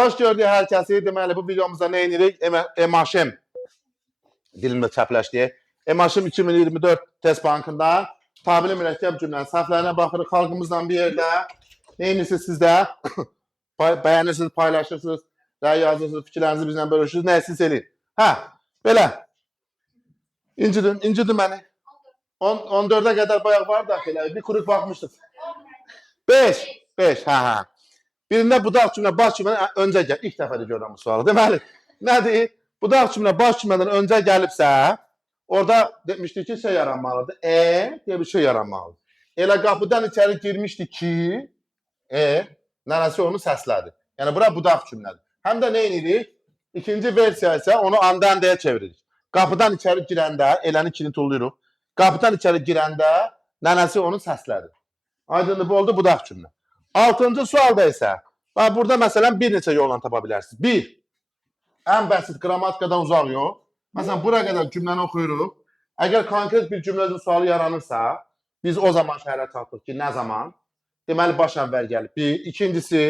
Hoş gördük hər kəsi. Deməli, bu videomuzda nə edirik? EMAŞEM dilimdə çəpləşdik. EMAŞEM 2024 test bankından tabeli mürəkkəb cümlənin səhvlərinə baxırıq. Xalqımızla bir yerdə nə edirsiniz siz də? Bəyənirsiniz, paylaşırsınız, rəy yazırsınız, fikirlərinizi bizlə bölüşürsünüz. Nə siz eləyin? Hə, belə. İncidin məni. 14'e kadar bayağı var da bir kuruk bakmıştık. 5, ha. Birinde budak cümle baş cümleden önce gel. İlk defa da görürüm bu sualı. Deməli, nədir? Budak cümle baş cümleden önce gəlibsə, orada demişdik ki şey yaranmalıdır. Diye bir şey yaranmalıdır. Elə qapıdan içeri girmişdi ki, nənəsi onu səslədi. Yani bura budak cümlədir. Hem de ne edirik? İkinci versiya ise onu andandaya çeviririk. Qapıdan içeri girəndə, eləni kilini tulluyuruq. Qapıdan içeri girəndə nənəsi onu səslədi. Aydınlığı oldu budaq cümlə. 6-cı sualda isə burada məsələn bir neçə yolla tapa bilərsiniz. 1. Ən bəsit qrammatikadan uzaq yox. Məsələn bura qədər cümləni oxuyuruq. Əgər konkret bir cümlə sualı yaranırsa, biz o zaman şəhərə çatdıq ki, nə zaman? Deməli baş əvvəl gəlib. 1. İkincisi,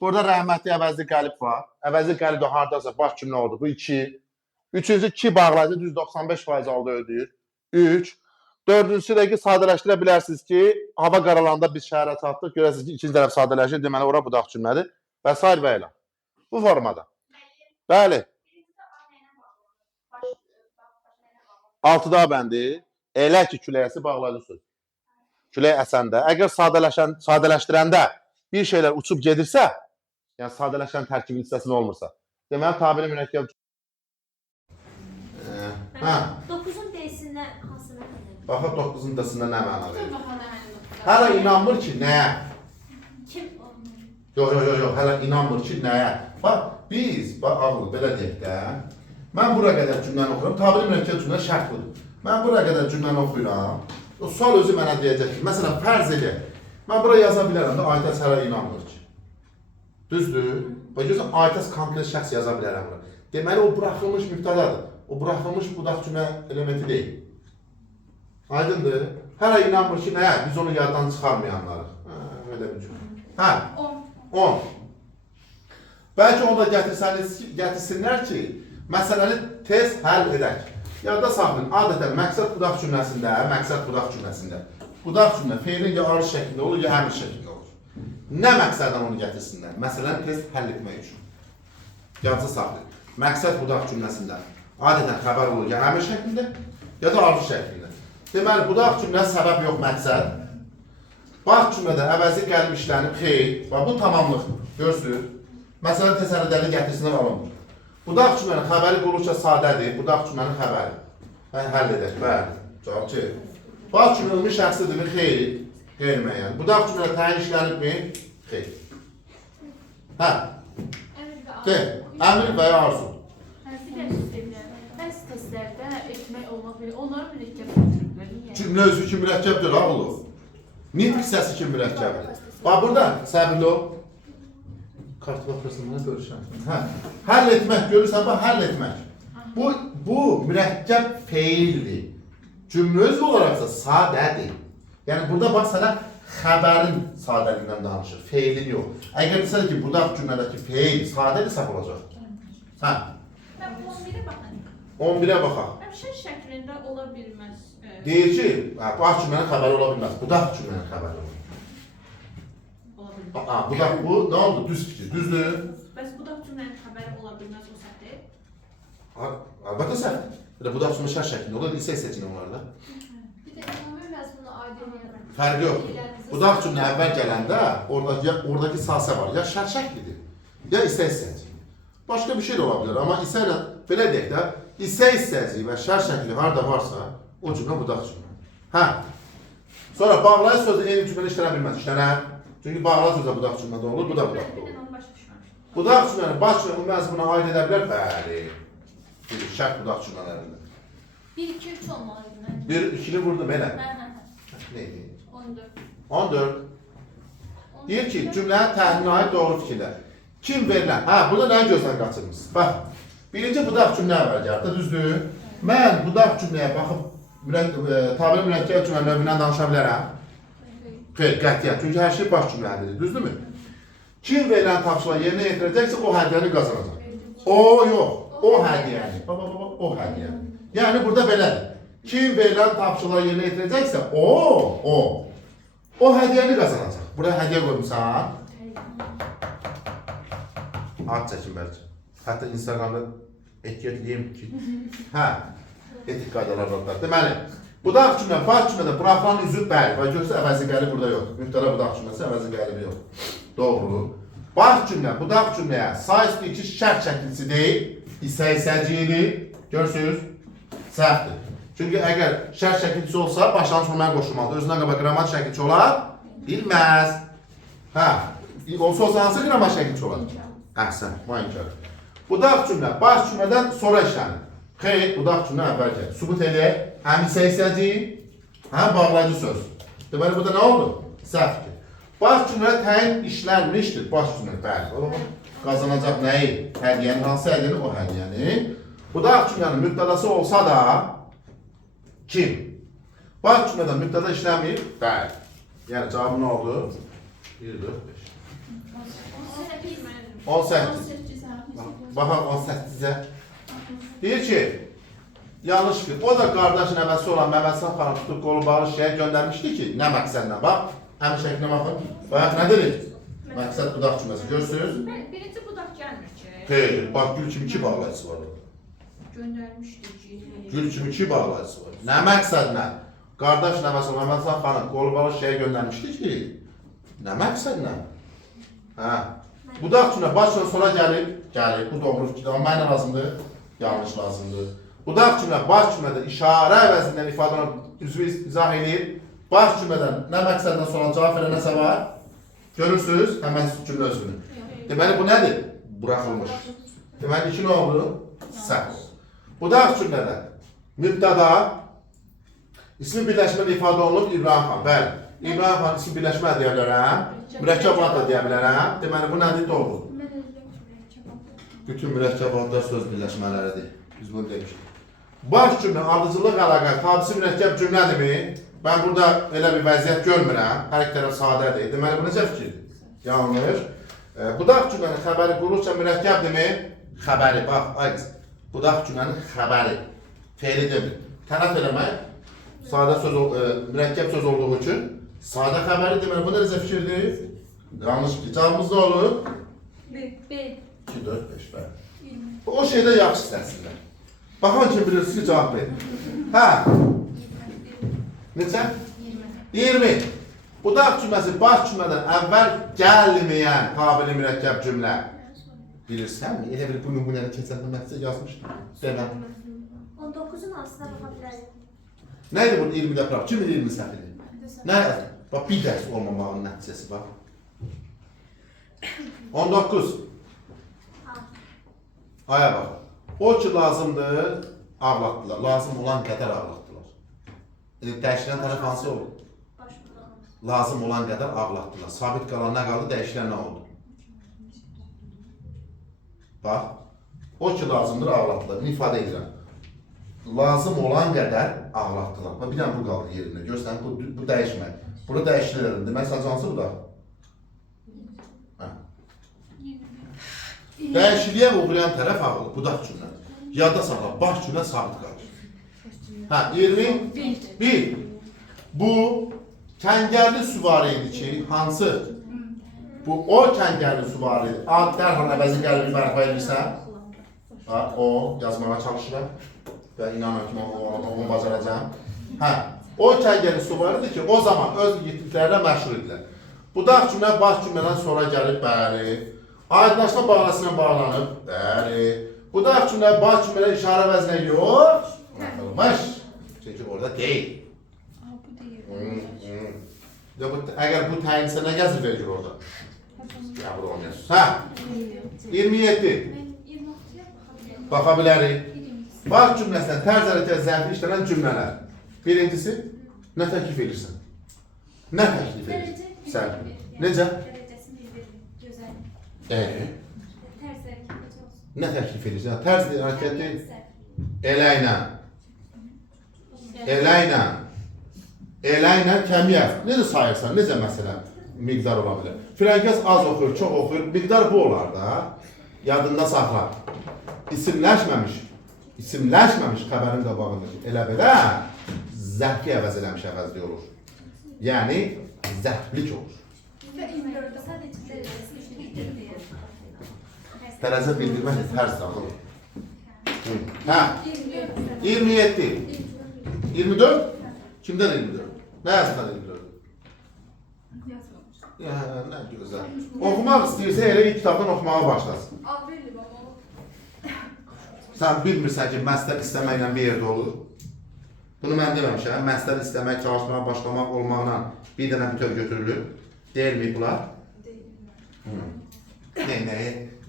burada rəhmətli əvəzli qəlib var. Əvəzli qəlib də hardasa baş cümlə oldu. Bu 2. Üçüncü 2 bağlayıcı düz 95% aldı ödəyir. 3. Dördüncüsü də ki, sadələşdirə bilərsiniz ki, hava qaralanda biz şəhərə çatdıq. Görəsiniz ki, ikinci tərəf sadələşir. Deməli, ora budaq cümlədir. Və s. və elə. Bu formada. Bəli. 6-da bəndi. Elə ki, küləyəsi bağlayıcı söz. Külək əsəndə. Əgər sadələşdirəndə bir şeylər uçub gedirsə, yəni sadələşən tərkibin hissəsində olmursa, deməli, tabiri mürəkkəb. 9'un D'sinde hasılı. Baxaq 9-un D'sində nə məna verir? Hələ inanmır ki, nəyə? Kim? Yox, hələ inanmır ki, nəyə? Bax, biz, ağlı, belə deyək də, mən bura qədər cümləni oxuyuram, tabiri mürəkkəb cümlə şərt budur. Mən bura qədər cümləni oxuyuram, o sual özü mənə deyəcək ki, məsələn, fərz edək, mən bura yaza bilərəm də, Aytəs hələ inanmır ki. Düzdür? Bax, görürsən, Aytəs konkret şəxs yaza bilərəm bura. Deməli, o buraxılmış mübtədadır. O buraxılmış budaq cümlə elementi deyil. Aydındır. Hələ inanmır ki, nəyə? Biz onu yaddan çıxarmayanlarıq. Öyle bir cümlə. 10. Bəlkə onu da gətirsinlər ki, məsələni tez həll edək. Yadda saxlayın, adətən məqsəd budaq cümləsində, budaq cümlə feilin ya arız şəklində olur, ya əmr şəklində olur. Nə məqsəddən onu gətirsinlər? Məsələni tez həll etmək üçün. Yadda saxlayın. Məqsəd budaq cümləsində adətən xəbər olur ya əmr şəklində, ya da arzu şəklində. Deməli, budaq cümlə səbəb yox, məqsəd. Bax cümlədə əvəzi gəlib işlənib, xeyr. Bu tamamlıqdır, görsünüz. Məsələn, təsərrüdəli gətirsinlər alınmır. Budaq cümlənin xəbəri qolursa sadədir, budaq cümlənin xəbəri. Həll edək, bəli. Cavab ki. Bax cümlənin şəxsidir, xeyr. Qeyri müəyyən. Budaq cümlə təyin işlənibmi? Xeyr. Əmr və ya arzu. Bəzi testlərdə etmək olmaq bilir. Onları mürəkkəb götürürlər. Cümlə özü ki mürəkkəbdir, ha olur. Nitq hissəsi ki mürəkkəbdir. Bax burada, səbirli ol. Kartbafrasını görüşən. Həll etmək, görürsən, bax, həll etmək. Bu mürəkkəb feildir. Cümlə özü olaraqsa sadədir. Yəni, burada bax, sənə xəbərin sadəlindən danışır, feilin yox. Əgər desədir ki, budaq cümlədəki feil sadədirsə olacaq. Mən 11'e baxayım. 11'e baxaq. Şər şəklində ola bilməz. Deyir ki, bax cümlənin xəbəri ola bilməz. Budaq cümlənin xəbəri olur. Ola bilməz. Budaq bu, nə oldu? Düz fikir, düzdür? Bəs budaq cümlənin xəbəri ola bilməz o səhvdir? Əlbəttə səhv. Budaq cümlə şər şəklində olur, lisə seçin onlarda. Bir de ümumi məzmunu aydın yerine. Fərqi yox. Budaq cümlə əvvəl gələndə oradakı sasə var. Ya şər şəklidir, ya isə hissəcik. Başqa bir şey də ola bilər. Amma isə ilə, belə deyək də, isə hissəcik və şər şəkli harada varsa, o cümlə budaq cümlə. Sonra bağlayıcı sözdə eyni cümlə işlənə bilməz. İşlənər. Çünki bağlayıcı sözdə budaq cümlədə olur, bu da budaqda olur. Budaq cümlənin baş cümlə məzmuna aid edə bilər? Bəli. Şərt budaq cümlələrində. 1, 2, 3 olmalıydı məncə. 1, 2'ni vurdum elə. Neydi? 14. 14. Deyir ki, cümlənin təhmilinə aid doğru fikirlər. Kim verilən? Burada nəyə gözdən qaçırmışsınız? Bax, birinci budaq cümlə əvvəl gəldi, düzdür? Mən budaq cümləyə baxıb, tabiri mürəkkəb cümlə növündən danışa bilərəm. Xeyr, qətiyyət. Çünki hər şey baş cümlədir, düzdürmü? Kim verilən tapşırıqları yerinə yetirəcəksə o hədiyyəni qazanacaq. O yox, o hədiyyəni. Baba, o hədiyyəni. Yəni burada belədir. Kim verilən tapşırıqları yerinə yetirəcəksə o hədiyyəni qazanacaq. Buraya hədiyyə qoymuşsan. Ad çəkin bəlkə. Hətta Instagramda etiketliyim ki. Hə, etik qaydalar var. Deməli, budaq cümlə, baş cümlədə buraxılan üzü bəli. Və görsə əvəzi qəlibi burada yoxdur. Müftəra budaq cümləsi əvəzi qəlibi yox. Doğru. Baş cümlə, budaq cümləyə say üstü 2 şərt şəkilçisi deyil, hissəciyini görürsünüz, səhvdir. Çünki əgər şərt şəkilçisi olsa, başlanğıc forməyə qoşulmalıdır. Özündən qabaq qrammatik şəkilçi olar, bilməz. Hə, olsa hansı qrammatik şəkilçi olar? Əhsən, müayinçər. Budaq cümlə, baş cümlədən sonra işlənir. Xeyr, budaq cümlə əvvəl gəlir. Subut edək, həm hissəciyi, həm bağlayıcı söz. Deməli, burada nə oldu? Səhvdir. Baş cümlə təyin işlənmişdir. Baş cümlə, bəli. Qazanacaq nəyi? Hədiyyəni, hansı hədiyyəni? O hədiyyəni. Budaq cümlənin mübtədası olsa da kim? Baş cümlədən mübtəda işləmir? Bəli. Yəni, cavabı nə oldu? 1, 4, 5. 18. Baxaq 18-ə. Deyir ki, yanlış fikir. O da qardaşın əvəzi olan Məmmədsən xanım tutub qolu bağlı şeyə göndərmişdi ki, nə məqsədlə? Bax, həmin şəklinə baxın. Bayaq nə dedik? Məqsəd budaq cümləsi. Görürsünüz? Birinci budaq gəlmir ki. Xeyr, bax, gül kimi 2 bağlayıcısı var orada. Göndərmişdi ki. Gül kimi 2 bağlayıcısı var. Nə məqsədlə? Qardaşın əvəzi olan Məmmədsən xanım qolu bağlı şeyə göndərmişdi ki, nə məqsədlə? Hə. Budaq cümlə başla sonra gəlir. Bu doğru fikir. Amma mənə lazımdır? Yanlış lazımdır. Budaq cümlə baş cümlədə işarə əvəzindən ifadə üzvü izah edir. Baş cümlədən nə məqsəddən sonra cavab verən nəsə var? Görürsünüz həmən cümlə özünü. Deməli bu nədir? Buraxılmış. Deməli 2 nə oldu? Səhv. Budaq cümlədə mübtəda ismi birləşmədə ifadə olunub İbrahim xan. Bəli. İbrahim xan ismi birləşmə deyə bilərəm. Mürəkkəbat da deyə bilərəm. Deməli bu nədir? Doğru. Bütün mürəkkəbatlar söz birləşmələridir. Biz bunu demişik. Baş cümlə, ardıcıllıq əlaqə, tabisi mürəkkəb cümlədirmi? Mən burada elə bir vəziyyət görmürəm. Hər iki tərəf sadədir. Deməli bu necə fikirdir? Yanlış. Budaq cümlənin xəbəri qurulursa mürəkkəbdirmi? Xəbəri, bax, ayız. Budaq cümlənin xəbəri. Feili demir. Tərəf eləmək, sadə söz, mürəkkəb söz olduğu üçün sadə xəbəri deməli bu necə fikirdir? Yanlış fikir. Cavabımız nə olur? 2, 4, 5, bəli. O şeydə yaxşı istəsinlər. Baxan kim bilirsiniz ki, cavab verin. Hə? Necə? 20. Budaq cümləsi baş cümlədən əvvəl gəlməyən qabili mürəkkəb cümlə. Bilirsənmi? Elə bir bu nümunəni keçəndə məqsəd yazmışdım. Deməm. 19-un altına baxa bilərik. Nə idi burada 20-də bırak? Kim bilir 20 səhvini? Nə yazdı? Bax, bir dərs olmamağının nəticəsi bax. 19. Aya bax. O ki lazımdır, ağlatdılar. Lazım olan qədər ağlatdılar. Dəyişilən tərəf hansı oldu? Lazım olan qədər ağlatdılar. Sabit qalan nə qaldı, dəyişilən nə oldu? Bax. O ki lazımdır, ağlatdılar. Bunu ifadə edirəm. Lazım olan qədər ağlatdılar. Bir dənə bu qaldı yerində. Görsən, bu dəyişmək. Burada dəyişilir. Demək, sadəcə hansı bu da? Dəyişikliyə uğrayan tərəf ağılır. Budaq cümlədir. Yadda saxla, baş cümlə sabit qalır. Hə, 21. Bu kəngərli süvari idi ki, hansı? Bu o kəngərli süvari idi. Ad dərhal əvəzi qəlbi bərpa edirsən. O, yazmağa çalışıram. Və inanın ki, onu bacaracağım. Hə, o kəngərli süvari idi ki, o zaman öz yetkilərlə məşhur idilər. Budaq cümlə baş cümlədən sonra gəlib, bəli. Aydınlaşma bağlasına bağlanıb, bəli. Budaq cümlə baş cümlə işarə vəzinə yox, buraxılmış. Çünki orada deyil. Əgər bu təyinsə nə gəzir verir orada? Qəbul olmayasın. Hə, 27. Baxa bilərik. Baş cümləsindən tərz hərəkət zərfi işlənən cümlələr. Birincisi, nə təklif edirsən? Nə təklif edirsən? Sən, necə? Nə təklif edirsən? Tərz hərəkəti elə ilə kəmiyyət. Necə sayırsan? Necə məsələn? miqdar ola bilər. Filankəs az oxuyur, çox oxuyur. Miqdar bu olar da. Yadında saxla. İsimləşməmiş xəbərin qabağındakı elə belə zəhki əvəz eləmiş əvəzli olur. Yəni zəhblik olur. Tərəzə bildirmək tərs daxılır. Hə, 27. 24? Kimdən 24? Nə yazıdan 24? Ya, nə gözəl. Oxumaq istəyirsə elə ilk kitabdan oxumağa başlasın. Aferin baba. Sən bilmirsən ki, məstər istəməklə bir yerdə olur. Bunu mən deməmişəm. Məstər istəmək, çalışmağa başlamaq olmaqla bir dənə bütöv götürülür. Deyilmiyib bunlar? Deyil.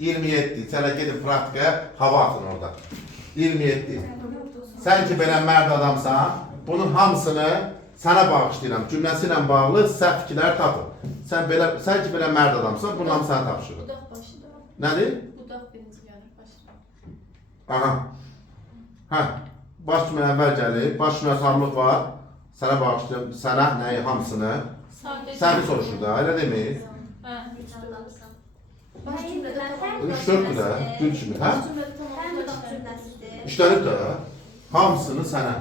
27. Sənə gedib praktikaya hava atın orada. 27. Sən ki belə mərd adamsan, bunun hamısını sənə bağışlayıram. Cümləsi ilə bağlı səhv fikirlər tapın. Sən ki belə mərd adamsan, bunun hamısını sənə tapışırım. Budaq başında. Nədir? Budaq birinci gəlir başında. Aha. Hə. Baş cümlə əvvəl gəlir. Baş cümlə tamlıq var. Sənə bağışlayıram. Sənə nəyi hamısını? Səni soruşur da, elə demir? Hə. Baş cümlədə 3-4 də, gül kimi, hə? Həm dodaq cümləsidir. İşlənib də, hamısını sənə.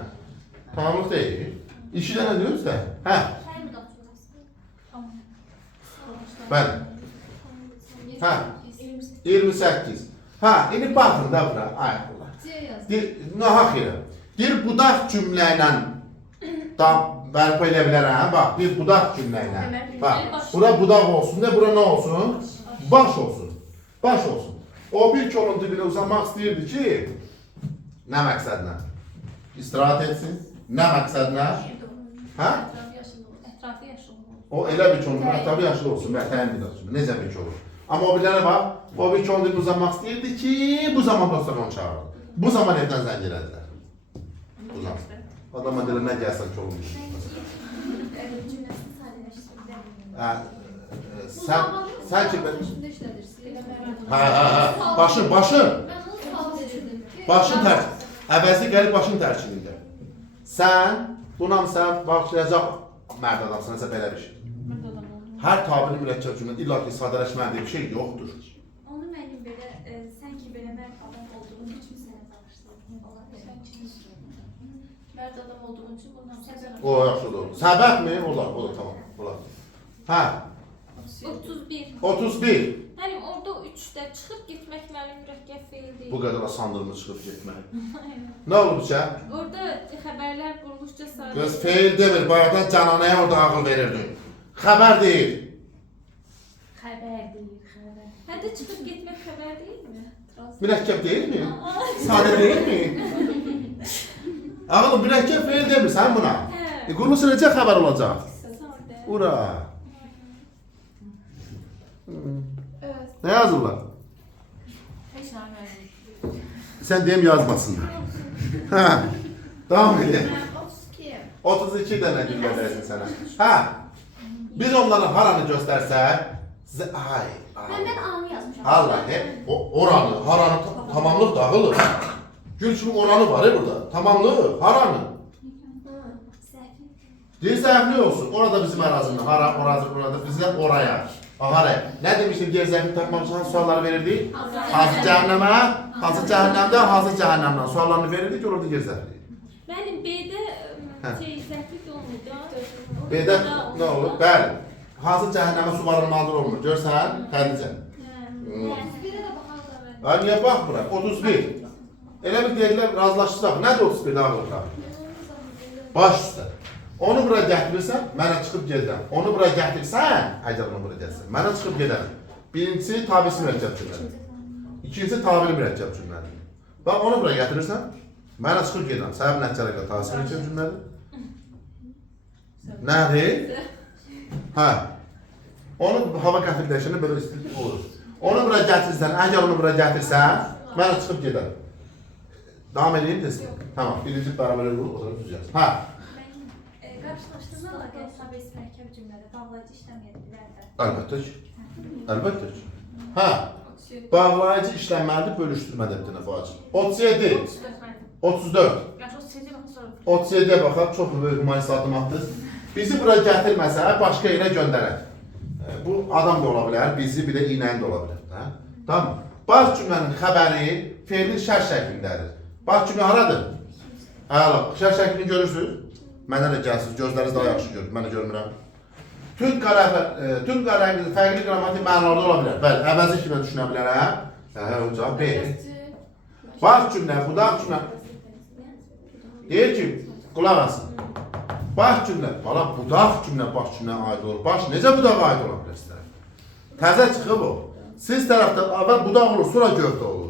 Tamamlıq deyil. İki dənə diyoruz da, hə? Həm dodaq cümləsidir. Bəli. Hə. 28. Hə, indi baxın da bura, ay Allah. C yaz. Nahaq yerə. Bir budaq cümlə ilə da bərpa elə bilərəm, bax, bir budaq cümlə ilə. Bax, bura budaq olsun da, bura nə olsun? Baş olsun. Baş olsun. O bir kolun dibine uzanmaq istəyirdi ki, nə məqsədlə? İstirahat etsin. Nə məqsədlə? Hə? Ətrafı yaşıl olur. O elə bir kolun, ətrafı yaşlı olsun, təyin bir olsun. Necə bir kol olur? Amma o birlərə bax, o bir kolun dibine uzanmaq istəyirdi ki, bu zaman dostlar onu çağırdı. Bu zaman evdən zəng elədilər. Bu zaman. Adama deyirlər, nə gəlsən kolun dibine. Cümləsini sadələşdirdi. Sən ki, Üstündə işlədirsin. hə, başın. Ben onu sağ verirdim ki. Başın tərk. Əvəzli gəlib başın tərkibində. Sən, buna sən bağışlayacaq mərd adamsın, nəsə belə bir şey. Hər tabiri mürəkkəb cümlə illa ki sadələşməli bir şey yoxdur. Onu mənim belə, sən ki belə mərd adam olduğun üçün sənə bağışlayırdım. Mərd adam olduğun için bundan sonra. O yaxşıdır. Səbəb mi? Olar, tamam. Olar. Hə, 31. 31. Mənim orada 3-də çıxıb getmək mənim mürəkkəb feil deyil. Bu qədər asandırmı çıxıb getmək. Nə olub sən? Orada xəbərlər quruluşca sarı. Qız feil demir, bayaqdan Cananaya orada ağıl verirdin. Xəbər deyil. Xəbər deyil, xəbər. Hədə çıxıb getmək xəbər deyilmi? Mürəkkəb deyil mi? Sadə deyil mi? Ağılım, mürəkkəb feil demir sən buna. Hə. Quruluşa necə xəbər olacaq? Sadə. Ura. Evet. Nə yazırlar? Heç nə mənim. Sən deyim yazmasınlar. Hə. Davam edin. 32. 32 dənə güllə versin sənə. Hə. Biz onların haranı göstərsək, ay. Mən anı yazmışam. Allah, oranı, haranı tamamlıq dağılır. Gül kimi oranı var burada. Tamamlıq, haranı. Səhv. Deyir zəhvli olsun. Orada bizim ərazimdə. Hara, orada bizdən oraya. Haraya. Nə demişdim gerizəhvli tapmaq üçün hansı sualları verirdik? Hansı cəhənnəmə, hansı cəhənnəmdə, hansı cəhənnəmdən suallarını verirdik, orada gerizəhvli. Mənim B-də zəhvlik olmurdu. B'də nə olur? Bəli. Hansı cəhənnəmə suların nadir olmur? Görsən, Xədicə. Bir də baxarsan mən. Ay, niyə baxmıram? 31. Elə bir deyirlər, razılaşdıraq. Nədir 31 dağılırlar? Baş üstə. Onu bura gətirirsən, mənə çıxıb gedirəm. Onu bura gətirsən, əgər onu bura gətirsən, mənə çıxıb gedərəm. Birincisi, tabisi mürəkkəb cümlədir. İkincisi, tabiri mürəkkəb cümlədir. Bax, onu bura gətirirsən, mənə çıxıb gedirəm. Səbəb nəticələ qədər tabisi mürəkkəb cümlədir. Nədir? Hə. Onu hava qətirləşəndə belə istilik olur. Onu bura gətirsən, əgər onu bura gətirsən, mənə çıxıb gedərəm. Davam edeyim desin. Tamam, birinci bərabər olur, o zaman düz yaz. Hə. Qarşılaşdırma əlaqəsi sabit mərkəb cümlədə bağlayıcı işləməyə bilər də. Əlbəttə ki. Əlbəttə ki. Hə. Bağlayıcı işlənməlidir, bölüşdürmədə bir dənə vacib. 37, 34. Yaş 37 baxın sonra. 37-yə baxaq, çox böyük humanist addımaqdır. Bizi bura gətirməsə, başqa yerə göndərək. Bu adam da ola bilər, bizi bir də iynən də ola bilər. Hə? Tamam. Baş cümlənin xəbəri fe'lin şərt şəklindədir. Baş cümlə haradır? Əla. Şərt şəklini görürsünüz? Mənə də gəlsiniz, gözləriniz daha yaxşı görür. Mən də görmürəm. Tüm qarəngizin fərqli qrammatik mənalarda ola bilər. Bəli, əvəzi kimi düşünə bilərəm. Hə, hocam, B. Baş cümlə, budaq cümlə. Deyir ki, qulaq asın. Baş cümlə, bala budaq cümlə baş cümlə aid olur. Baş necə budağa aid ola bilər sizlərə? Təzə çıxıb o. Siz tərəfdən əvvəl budaq olur, sonra gövdə olur.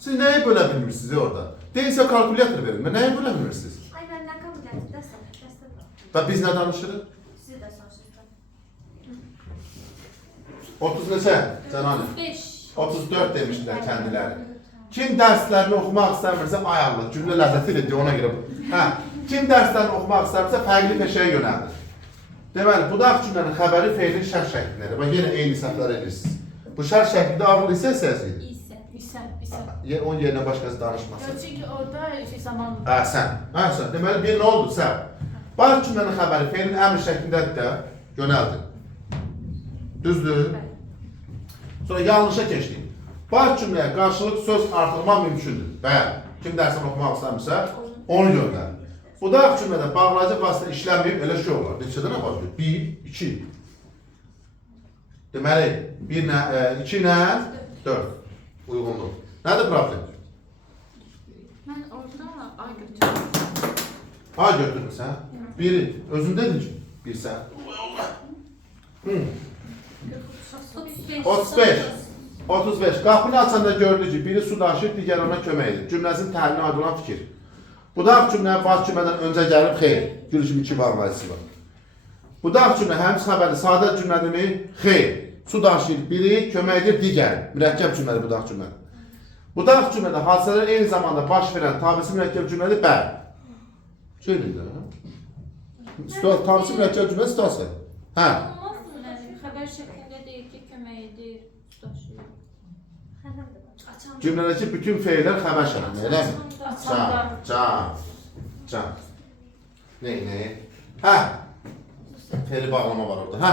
Siz nəyi bölə bilmirsiniz orada? Deyilsə kalkulyator verin, nəyi bölə bilmirsiniz? Ay mən nə kabul etdim, dəstə. Və biz nə danışırıq? Siz də soruşdunuz. 30 neçə? Cənani? 5. 34 demişdilər kendiləri. Kim dərslərini oxumaq istəmirsə ayaqlı, cümlə ləzzəti ilə ona görə. Hə, kim dərslərini oxumaq istəmirsə fərqli peşəyə yönəldir. Deməli, budaq cümlənin xəbəri fe'lin şərt şəklindədir. Bax, yenə eyni səhvlər edirsiniz. Bu şərt şəklində ağırlı isə səsidir. Onun yerinə başqası danışmasın. Çünki orada zamanlı. Sən. Deməli, bir nə oldu? Sən. Baş cümlənin xəbəri fe'lin əmr şəklindədir də, yönəldir. Düzdür? Sonra yanlışa keçdik. Baş cümləyə qarşılıq söz artırmaq mümkündür. Bəli, kim dərsini oxumaq istəmirsə, onu göndərir. Budaq cümlədə bağlayıcı vasitə işlənməyib, elə şey olur. Neçə dənə var? 1, 2. Deməli, 2 ilə 4 uyğundur. Nədir problem? Mən orada ay götürürüm. A götürmüsən. Biri, özündədir ki, bir sən. 35. Qapını açanda gördü ki, biri su daşıyır, digər ona kömək edir. Cümləsinin təliminə aid olan fikir. Budaq cümlə baş cümlədən öncə gəlib xeyr. Gülüşüm 2 varmayısı var. Budaq cümlə həmçə xəbərli sadə cümlədimi xeyr. Su daşıyır, biri kömək edir, digər. Mürəkkəb cümlədir budaq cümlə. Budaq cümlədə hadisələr eyni zamanda baş verən tabisi mürəkkəb cümlədir, bəli. Şeydir də. Tabisi mürəkkəb cümlə situasiya. Hə. Xəbər şəklində deyir ki, kömək edir, daşıyır. Cümlədəki bütün fe'llər xəbər şəklində, eləmi? Can. Ne? Hə. Fe'li bağlama var orada. Hə.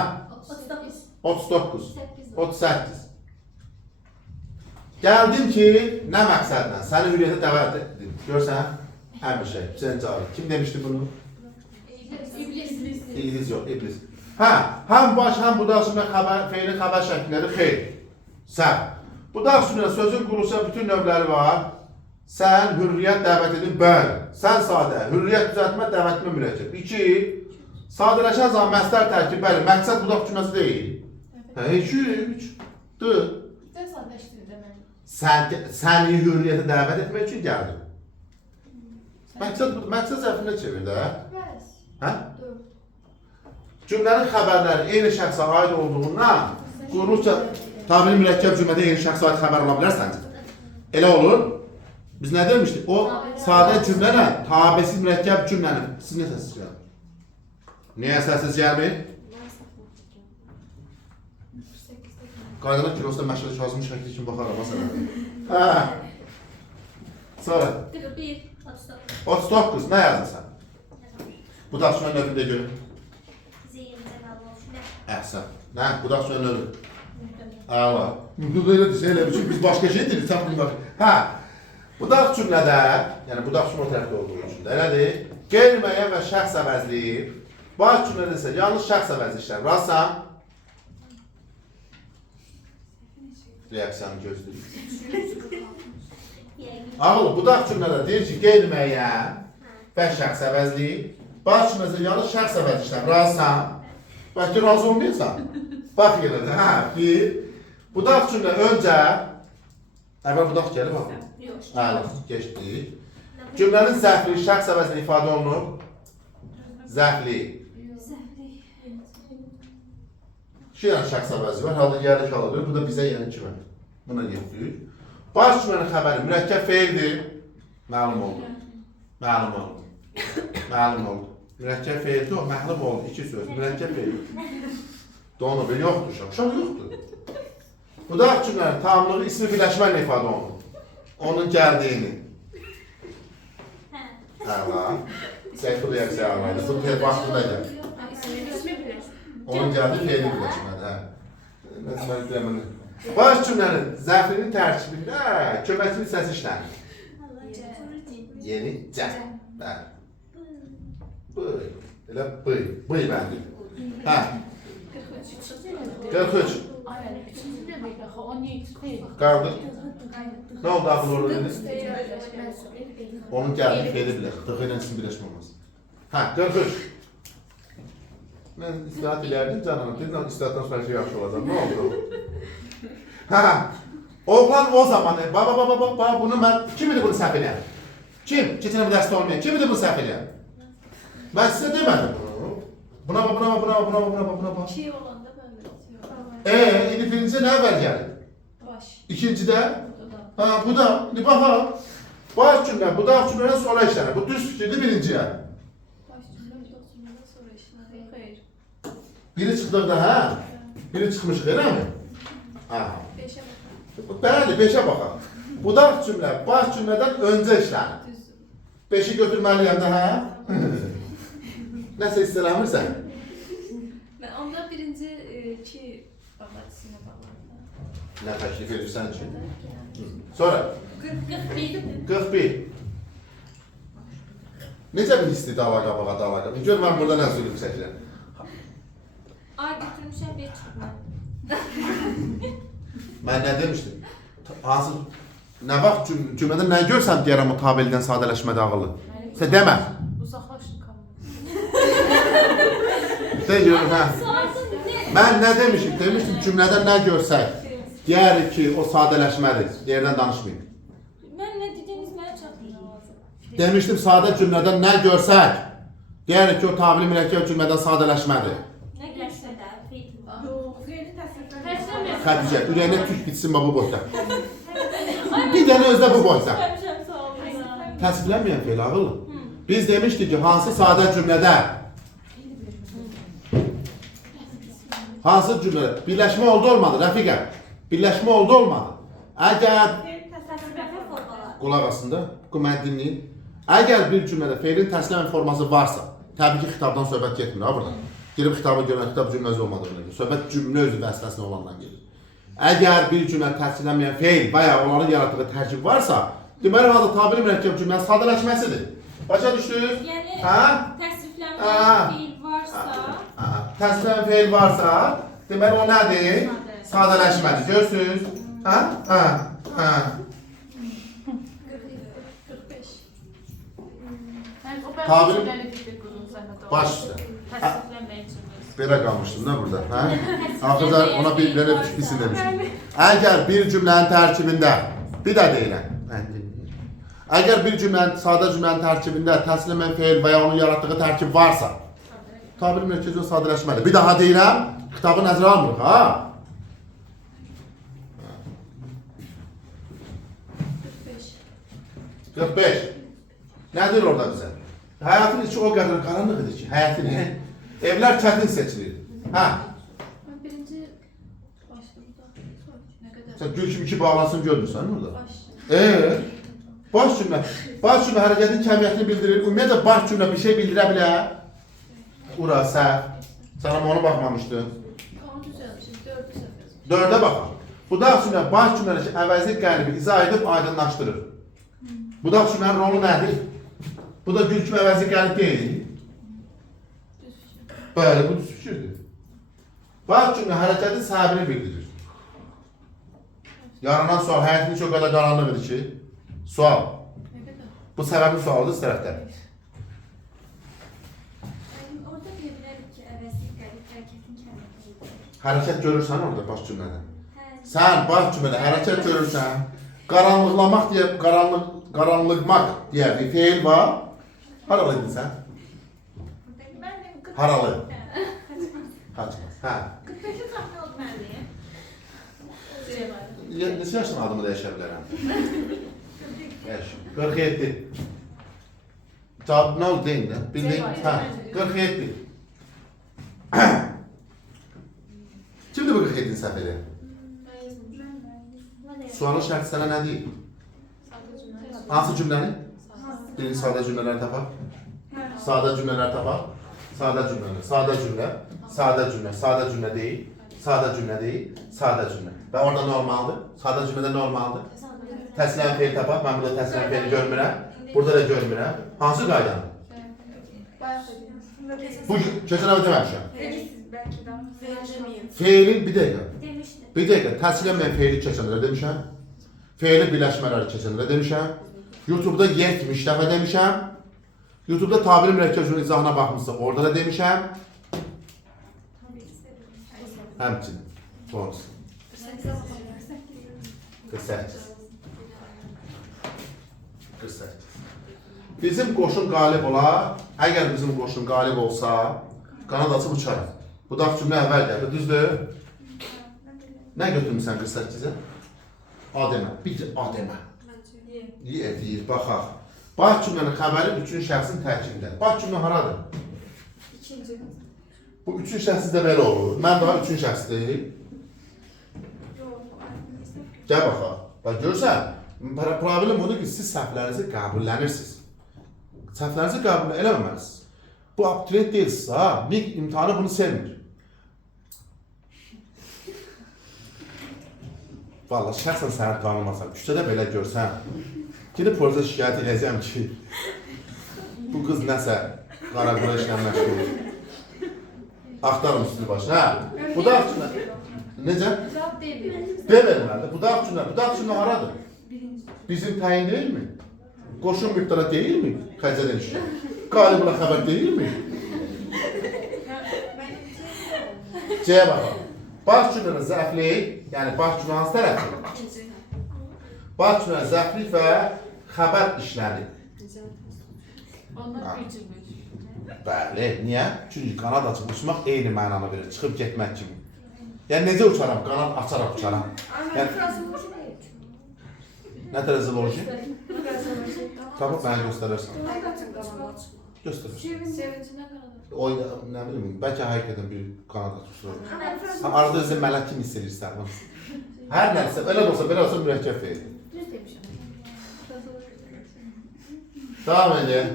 39. 38. Gəldim ki, nə məqsədlə? Səni hürriyyətə dəvət etdim. Görsən? Əmr şey, Hüseyin Cavit. Kim demişdi bunu? İblis yox, iblis. Hə, həm baş, həm budaq cümlə fe'li xəbər şəklindədir, xeyr. Sən. Budaq cümlə sözün quruluşa bütün növləri var. Sən hürriyyət dəvət edin, bəli. Sən sadə, hürriyyət düzəltmə, dəvət etmə mürəkkəb. 2. Sadələşən zaman məstər tərkib, bəli, məqsəd budaq cümləsi deyil. 2, 3, 4. Səni hürriyyətə dəvət etmək üçün gəldim. Məqsəd zərfində çevir də. Hə? Cümlənin xəbərləri eyni şəxsə aid olduğundan quruluşa tabiri mürəkkəb cümlədə eyni şəxsə aid xəbər ola bilər səncə? Elə olur. Biz nə demişdik? O sadə cümlələ tabisi mürəkkəb cümlənin. Siz nə səsiz gəlir? Niyə səsiz gəlmir? Qaydalar kilosunda məşğələ yazmış şəkli kimi baxar ama sənə. Hə. Sonra. 39. Nə yazırsan? Bu da şuna növündə görün. Əhsən. Nə? Bu da şuna növü. Əla. Bu böyle desə elə bir biz başqa şey deyirik, sən bunu bax. Hə. Budaq cümlədə, yəni budaq cümlə o tərəfdə olduğu üçün də elədir. Qeyri-müəyyən və şəxs əvəzliyi. Baş cümlədə isə yalnız şəxs əvəzli işlər. Razsan? Reaksiyanı gözləyir. Ağıl, budaq cümlədə deyir ki, qeyri-müəyyən və şəxs əvəzliyi. Baş cümlədə yalnız şəxs əvəzli işlər. Razsan? Bəlkə razı olmayırsan? Bax yenə də, hə, bir. Budaq cümlə öncə, əvvəl budaq gəlib, bax. Hələ, geçdik. Cümlənin zərfli şəxs əvəzində ifadə olunur. Zərfli. İki dənə şəxs əvəzi var, halda gəldik alır. Bu da bizə yəni kimi. Buna getdik. Baş cümlənin xəbəri mürəkkəb feildir. Məlum oldu. Məlum oldu. Mürəkkəb feildir, o məhlum oldu. İki söz. Mürəkkəb feildir. Donub, yoxdur uşaq. Uşaq yoxdur. Budaq cümlənin tamamlığı ismi birləşməklə ifadə olunur. Onun gəldiyini. Əla. Seyful reaksiya almaydı. Bu vaxtındaydı. Onun gəldi fe'li birləşmədi. Hə. Nəsə mən baş cümlənin zərfinin tərkibində köməkçi hissəsi işlənir. Yeni cə. Bəli. Bıy. Elə bıy. Bıy bəndi. Hə. 43. Aynen. Üçüncü de değil. O niye değil? Qaldı. Nə oldu axı orada dediniz? Onun gəldi fe'li birləşmə. Dığı ilə isim birləşmə olmaz. Hə, 43. Mən istirahat ilərdim canım. Dedim, istirahatdan sonra şey yaxşı olacaq. Nə oldu? Hə, oğlan o zaman, baba, bunu mən, kim idi bunu səhv eləyən? Kim? Keçən bu dərsdə olmayan, kim idi bunu səhv eləyən? Mən sizə demədim bunu. Buna. Şey olanda böyle atıyor. İndi birinci nə əvvəl gəlir? Baş. İkincidə? Ha, bu da, indi bax ha. Baş cümlə, bu da cümlədən sonra işlənir. Bu düz fikirdir birinciyə. Baş cümle, bu da cümleden sonra işler. Hayır. Biri çıxdıqda, hə? Biri çıxmışıq, elə mi? Ha. 5'e bakalım. Bəli, 5'ə baxaq. Budaq cümlə, baş cümlədən öncə işlənir. Düz. 5'i götürməliyəm də, hə? Nəsə istələmirsən? Ben onda birinci ki babacısına bağlandı. Nə təklif edirsən ki? Sonra 41. Necə bir hisli dala qabağa? Gör mən burada nə zülüm çəkirəm. Ay götürmüşəm bir çıxma. Mən nə demişdim? Hansı, nə vaxt cümlədə nə görsəm deyərəm o tabeldən sadələşmədə ağıllı. Sən demə. Uzaklaşın kamera. De görüm, hə. Sordun ne? Mən nə demişim? Demişdim cümlədə nə görsək, deyərik ki, o sadələşmədir. Yerdən danışmayın. Ben ne dediğiniz mənə çatmır. Demişdim sadə cümlədən nə görsək, deyərik ki, o tabeli mürəkkəb cümlədən sadələşmədir. Ne gəlsə də feytim var. Yok. Feyli tasarlar. Təslim Xədicə, ürəyinə tük bitsin bu boyda. Bir dənə özdə bu boyda. Təslim sağ olun. Təsdiqlənməyən fe'l ağıllı. Biz demişdik ki, hansı sadə cümlədə, hansı cümlədə, birləşmə oldu olmadı, rəfiqə, birləşmə oldu olmadı. Əgər, qulaq asında, mən dinləyin. Əgər bir cümlədə fe'lin təsdiqlənmə forması varsa, təbii ki, xitabdan söhbət getmir, ha burada. Girib xitabı görən, xitab cümləsi olmadığını gedir. Söhbət cümlə özü vəsləsinə olandan gedir. Əgər bir cümlə təsdiqlənməyən fe'l və ya onların yaratdığı tərkib varsa, deməli, hazır tabeli mürəkkəb cümlənin sadələşməsidir. Başa düşdünüz? Yəni Hə? təsriflənmə fiil varsa, Təsdiqlənmə fe'l varsa, deməli o nədir? Sadələşmədir. Görürsünüz? Hə? 45. Yani o ben Tabirim- cümleleri fikir kurdum zahmet Baş üstə. Tasdiklenmeye çalışıyorum. Belə qalmışdım da burada. Hə? Axırda ona bir belə bilsin demişdim. Əgər bir cümlənin tərkibində, bir də deyirəm. Əgər bir cümlənin, sadə cümlənin tərkibində təsdiqlənmə fe'l və ya onun yaratdığı tərkib varsa, tabiri mürəkkəb sadələşməlidir. Bir daha deyirəm, kitabı nəzərə almırıq, ha? 45. 45. Nədir orada bizə? Həyatın içi o qədər qaranlıq idi ki, həyatın evlər çətin seçilir. Hə? Ben birinci başta burada. Sonra ne kadar? Sən gül kimi iki bağlansın görmürsən orada. Baş. Baş cümlə. Baş cümlə hərəkətin kəmiyyətini bildirir. Ümumiyyətlə baş cümlə bir şey bildirə bilər. Ura, səhv. Sən ama onu baxmamışdın. Onu düzeltmişim. 4 sefer. 4'e baxın. Bu da cümlə baş cümlənin əvəzlik qəlbi izah edib aydınlaşdırır. Bu da cümlənin rolu nədir? Bu da gül kimi əvəzlik qəlb deyil. Düz fikir. Bəli, bu düz fikirdir. Baş cümlə hərəkətin səbəbini bildirir. Yaranan sual həyatın çox qədər qaranlıq idi ki, sual. Ne kadar? Bu səbəbin sualıdır siz tərəfdən. Yani orada diyebilirim ki əvəzlik qəlib hərəkətin kəmiyyətidir. Hərəkət görürsən orada baş cümlədə. Hə. Sən baş cümlədə hərəkət görürsən, qaranlıqlamaq deyə, qaranlıqmaq deyə bir fe'l var. Haralı idin sən? Ben de Haralı. Kaçmaz. Hə. 45'e tahmin oldu müəllim. Neçə yaşın adımı dəyişə bilərəm? 47. Cavab nə oldu deyin də? Bildin? Hə, 47. Kimdir bu 47-ci səfəri? Sualın şərti sənə nə deyil? Hansı cümləni? Birinci sadə cümlələri tapaq. Sadə cümlələr tapaq. Sadə cümlələr. Sadə cümlə. Sadə cümlə deyil. Sadə cümlə deyil. Sadə cümlə. Və orada normaldır. Sadə cümlədə normaldır. Təslim feil tapaq. Mən burada təslim feili görmürəm. Burada da görmürəm. Hansı qaydanı? Bu keçən həftə deməmişəm. Belki de. Feilin bir dəqiqə. Demişdim. Bir dəqiqə. Təslim feili keçən həftə demişəm. Feili birləşmələri keçən həftə demişəm. YouTube'da 70 dəfə demişəm. YouTube'da tabiri mürəkkəb izahına baxmışsa orada da demişəm. Həmçinin. Bonus. 48. 48. Bizim qoşun qalib olar. Əgər bizim qoşun qalib olsa, qanad açıb uçarıq. Bu da cümlə əvvəl gəlir, düzdür? Nə götürmüsən 48-ə? A demə. Bir A demə. Deyir, baxaq. Baş cümlənin xəbəri üçün şəxsin tərkibindədir. Baş cümlə haradır? İkinci. Bu üçün şəxsi də belə olur. Mən daha üçün şəxsdir. Gəl baxaq. Bax görürsən, problem odur ki, siz səhvlərinizi qəbullənirsiniz. Səhvlərinizi qəbul eləməməlisiniz. Bu abituriyent deyilsiniz ha. MİQ imtihanı bunu sevmir. Vallahi şəxsən səni tanımasam, küçədə belə görsən, gidip polisə şikayət edəcəm ki, bu qız nəsə qaraqura işlə məşğul olur. Axtarın üstünü başına, hə? Bu da cümlə. Necə? Cevap değil. De verməlidir. Bu da cümlə haradır? Bizim təyin deyilmi? Qoşun müqtara deyilmi? Xəcədən işlə. Qalibına xəbər deyilmi? C-yə baxaq. Baş cümlənin zəflik, yəni baş cümlə hansı tərəfdir? Baş cümlə zəflik və xəbər işləri. Onlar bir cümle. Bəli, niyə? Çünki qanad açıb uçmaq eyni mənanı verir, çıxıb getmək kimi. Yəni necə uçaram? Qanad açaraq uçaram. Nə terminoloji? Tapıb mənə göstərərsən. Göstərərsən. Sevincinden kanadı. O, nə bilim, bəlkə həqiqətən bir qanad açıb. Arada özü mələk kimi hiss edirsən. Hər nəsə, elə də olsa, belə olsa mürəkkəb verir. Düz demişim. Devam edin.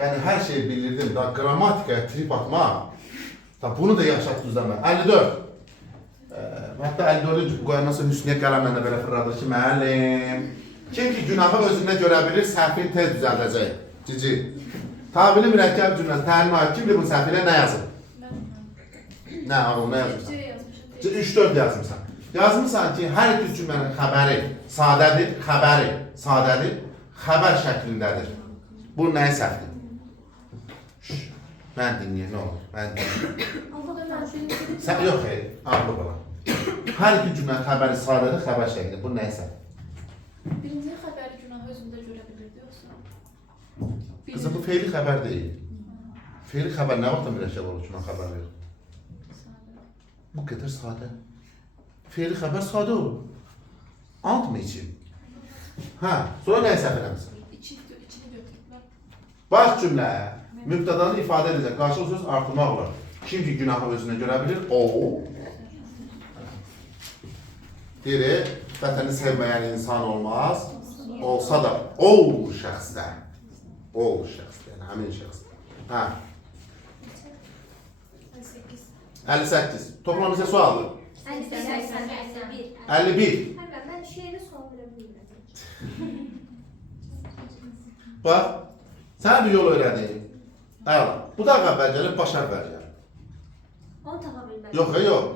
Yəni hər şeyi bildirdim. Da qrammatikaya trip atmaq. Da bunu da yaşat düzləmə. 54. Hətta 54-ü qoyandan sonra Hüsniyə qələmlə də belə fırladır ki, müəllim. Kim ki günahı özündə görə bilir, səhvini tez düzəldəcək. Cici. Tabiri mürəkkəb cümləsi təlim ayıb. Kim bilir bu səhvilə nə yazır? Nə, ağıl, nə yazırsan? C yazmışım. 3-4 yazmışsan. Yazmışsan ki, hər iki cümlənin xəbəri sadədir, xəbəri sadədir, xəbər şəklindədir. Bu nəyi səhvdir? Mən dinləyəm, nə olur? Mən dinləyəm. Sən yox, ağlı bala. Hər iki cümlənin xəbəri sadədir, xəbər şəklindədir. Bu nəyi səhvdir? Birinci haberi günahı özünde görebilir diyorsa. Kızım, bu feili xəbər deyil. Feili xəbər nə vaxtda mürəkkəb olur ki, mən xəbər verir? Bu qədər sadə. Feili xəbər sadə olur. Ant mı için? Hə, sonra nəyi səhv eləmişsən? İçini götürdüler. Baş cümlə mübtədanı ifadə edəcək, qarşılıqlı söz artırmaq olar. Kim ki günahı özünə görə bilir, o. Biri, vətəni sevməyən insan olmaz, olsa da, ol şəxsdən. Ol şəxsdən, həmin şəxsdən. Hə. 58. Toplam bizə sualdır. 51. Ben şiiri sorabilirim. Bax, sənə bir yol öyrədim. Əla, bu da əvvəl gəlib, baş əvvəl gəlir. Onu tapa bilmem. Yox,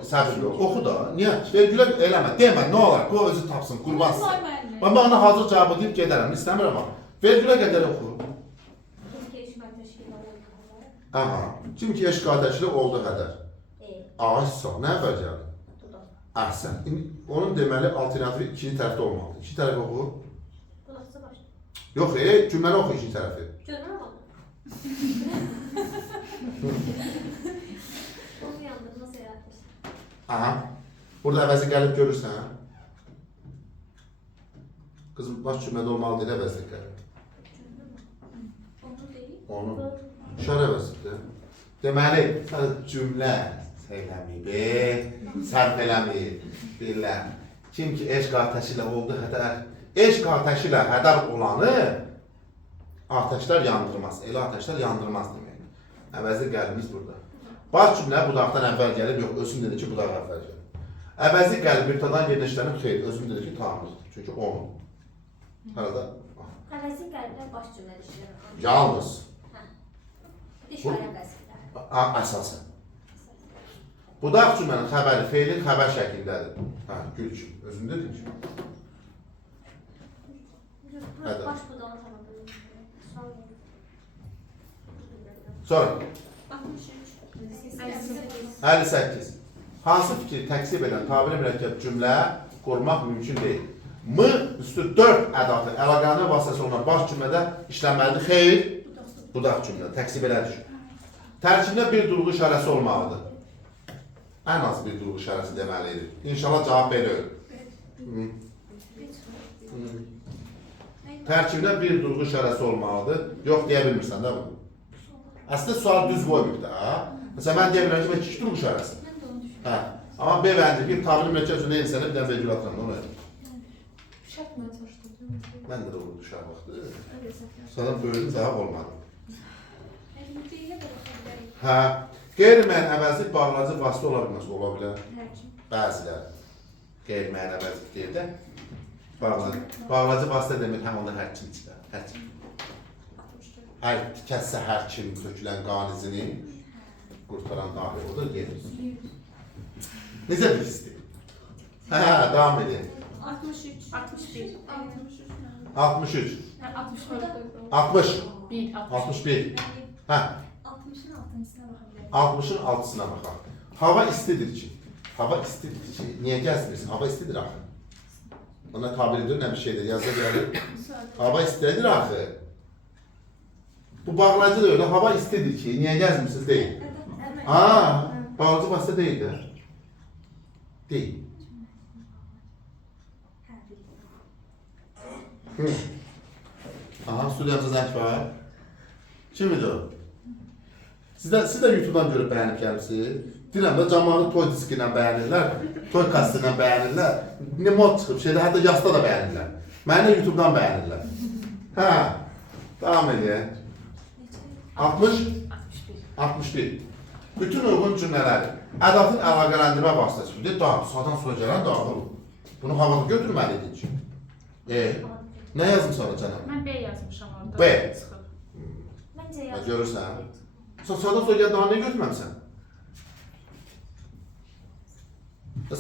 səbir yox. Oxu da. Niyə? Vergülə eləmə, demə, nə olar? Qoy özü tapsın, qurbansın. Ben bana hazır cevabı deyip gedərəm, istəmirəm ama. Vergülə qədər oxu. Aha, kim ki eşq ateşli oldu qədər. Ağaç sağ, nə əvvəl gəldi? Əhsən. Onun deməli alternatifi ikinci tərəfdə olmalıdır. İki tərəf oxu. Yox, cümləli oxu ikinci tərəfi. Cümlə oxu. Onu yandırma seyretmiş. Aha. Burada əvəzi gəlib görürsən. Kızım baş cümlədə olmalı deyil, əvəzi gəlib. Onu değil. Onu. Şər əvəzidir. Deməli, cümlə sərf eləmir, bilirlər. Kim ki eşq ateşi ilə oldu hədər, eşq ateşi ilə hədər olanı ateşlər yandırmaz, elə ateşlər yandırmaz demək. Əvəzli qəlbimiz burada. Baş cümlə budaqdan əvvəl gəlib, yox, özüm dedi ki, budaq əvvəl gəlib. Əvəzli qəlb mübtədan yerləşdirən xeyr, özüm dedi ki, tamamdır. Çünki onun. Arada. Əvəzi qəlblə baş cümlə düşünürəm. Yalnız. İşarə əvəzində. Əsasən. Budaq cümlənin xəbəri, feili xəbər şəklindədir. Hə, Gülçin, özün dedin ki. Baş budağını tamam. Sonra. 63. 58. Hansı fikri təksib edən tabiri mürəkkəb cümlə qurmaq mümkün deyil. M üstü 4 ədatı əlaqənin vasitəsi olan baş cümlədə işlənməlidir. Xeyr, budaq cümlə, təksib elədir. Tərkibində bir durğu işarəsi olmalıdır. Ən az bir durğu işarəsi deməlidir. İnşallah cavab verir. Tərkibində bir durğu işarəsi olmalıdır. Yox, deyə bilmirsən də bunu. Əslində sual düz qoymur da. Məsələn, mən deyə bilirəm ki, iki durğu işarəsi. Mən də onu düşünürəm. Hə. Amma B bəndi bir tabiri mürəkkəb cümlə insana bir dənə vergül atıram da ona. Şart mı çalışdın? Mən də doğru düşər vaxtı. Sana böyüdü cavab olmadı. Hə. Qeyri-müəyyən əvəzlik bağlayıcı vasitə ola bilməz. Ola bilər. Bəziləri. Qeyri-müəyyən əvəzlik deyir də. Bağlayıcı vasitə demək həm onda hər kim çıxar. Hər kim. Hər kəssə hər kim tökülən qanizini qurtaran dahi odur, gedir. Necə bilirsin? Hə, devam edin. 63. 61. 63. 60. 60. 1. 61. Hə, 60'ın altısına bakabilirim. 60'ın altısına baxaq. Hava istidir ki. Hava istidir ki. Niyə gəzmirsin? Hava istidir axı. Ona tabir edir, nə bir şeydir, yazda gəlir. Hava istidir axı. Bu bağlayıcı da öyle, hava istidir ki, niyə gəzmirsiniz deyil. Haa, bağlayıcı vasitə deyil də. Deyil. Aha, studiyamıza zəng var. Kim idi o? Siz də YouTube-dan görüb bəyənib gəlmişsiniz. Deyirəm də cəmanı toy diski ilə bəyənirlər, toy kastı ilə bəyənirlər. Ne mod çıxıb şeydə, hətta yasta da bəyənirlər. Məni də YouTube-dan bəyənirlər. Hə, devam edək. 60? 61. Bütün uyğun cümlələri ədatın əlaqələndirmə vasitəsidir. Daha sağdan sola gələn dağılır. Bunu havada götürməlidir ki. Nə yazım sonra canım? Mən B yazmışam orada. B. Bence yazdım. Görürsən. Sağdan sola gələn daha niyə götürməmsən?